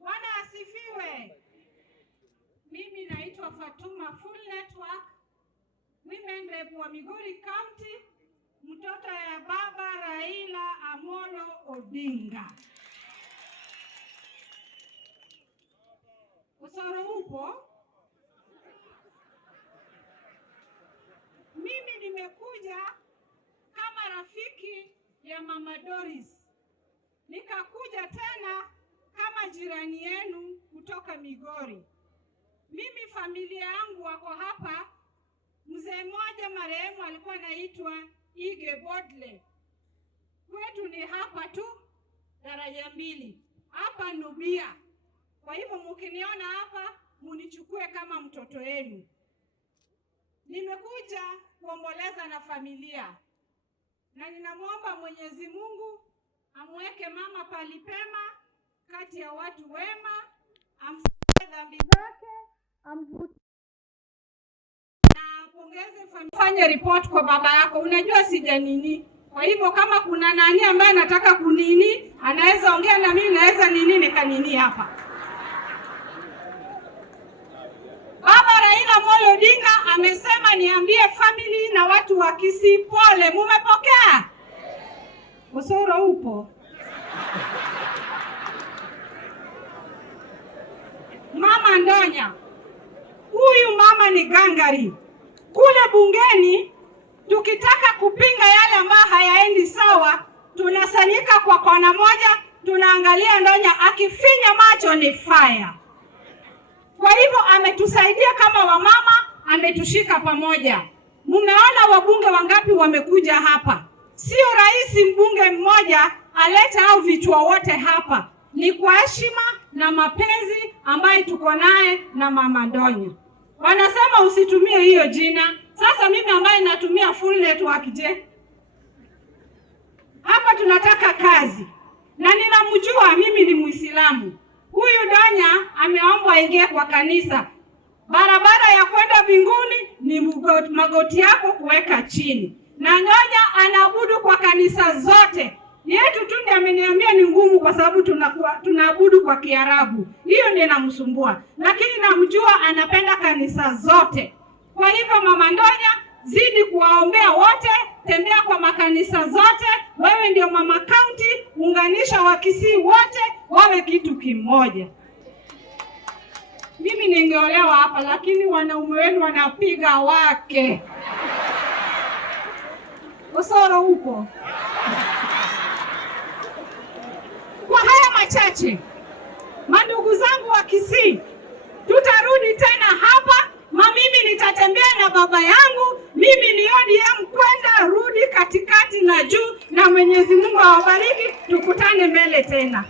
Bwana asifiwe. Mimi naitwa Fatuma Full Network, Women Rep wa Migori County, mtoto ya baba Raila Amolo Odinga. Usoro upo? Mimi nimekuja kama rafiki ya Mama Doris. Nikakuja tena kama jirani yenu kutoka Migori. Mimi familia yangu wako hapa. Mzee mmoja marehemu alikuwa anaitwa Ige Bodle. Kwetu ni hapa tu daraja mbili. Hapa Nubia. Kwa hivyo mkiniona hapa munichukue kama mtoto wenu. Nimekuja kuomboleza na familia. Na ninamwomba Mwenyezi Mungu amweke mama palipema kati ya watu wema, amsamehe dhambi zake, na pongeze fanya report kwa baba yako. Unajua sija nini. Kwa hivyo kama kuna nani ambaye anataka kunini, anaweza ongea na mimi, naweza nini nikanini hapa. Baba Raila Amolo Odinga amesema niambie family na watu wa Kisii pole. Mumepokea? Usoro upo? Mama Ndonya, huyu mama ni gangari. Kule bungeni tukitaka kupinga yale ambayo hayaendi sawa, tunasanyika kwa kona moja, tunaangalia Ndonya akifinya macho ni fire. Kwa hivyo ametusaidia kama wamama, ametushika pamoja. Mumeona wabunge wangapi wamekuja hapa. Sio rahisi mbunge mmoja aleta hao vichwa wote hapa. Ni kwa heshima na mapenzi ambayo tuko naye na Mama Ndonya. Wanasema usitumie hiyo jina. Sasa mimi ambaye natumia Full Network je? Hapa tunataka kazi. Na ninamjua mimi ni Muislamu. Huyu Ndonya ameombwa aingie kwa kanisa. Barabara ya kwenda mbinguni ni magoti yako kuweka chini. Na Ndonya anaabudu kwa kanisa zote. Yetu tu ndiye ameniambia ni ngumu kwa sababu tunaabudu kwa Kiarabu. Hiyo ndiyo inamsumbua. Lakini namjua anapenda kanisa zote. Kwa hivyo Mama Ndonya, zidi kuwaombea wote, tembea kwa makanisa zote. Wewe ndio Mama County, unganisha wa Kisii wote wawe kitu kimoja. Mimi ningeolewa hapa lakini wanaume wenu wanapiga wake. Usoro upo? Kwa haya machache, mandugu zangu wa Kisii, tutarudi tena hapa. Mimi nitatembea na baba yangu. Mimi ni ODM kwenda rudi katikati na juu, na Mwenyezi Mungu awabariki. Tukutane mbele tena.